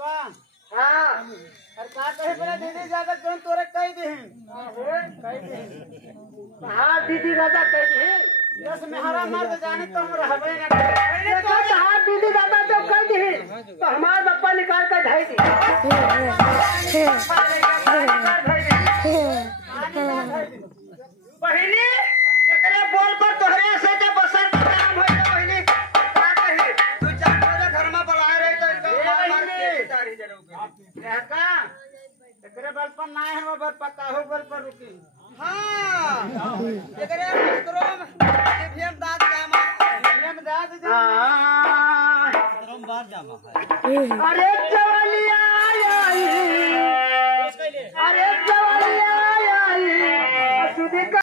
का हाँ और का कहे बड़ा दीदी ज्यादा कौन तोरे कह दे हाँ दीदी दादा कह दी यस मेहरा मर्द जाने तो हम रहबे ना हाँ दीदी दादा तो कह दी तो हमारा बप्पा निकाल कर ढाई दी बहिनी एकरे बोल पर तोहरे से ते बसर के काम होई ना बहिनी का कही तू चार बजे घर में बुलाए रही तो मार के तारी जरूर का एकरे बल पर ना है बल पर काहू बल पर रुकी हां एकरे क्रोम एफएम दाद जामा एम दाद जा क्रोम बार जामा अरे जवालिया आई अरे जवालिया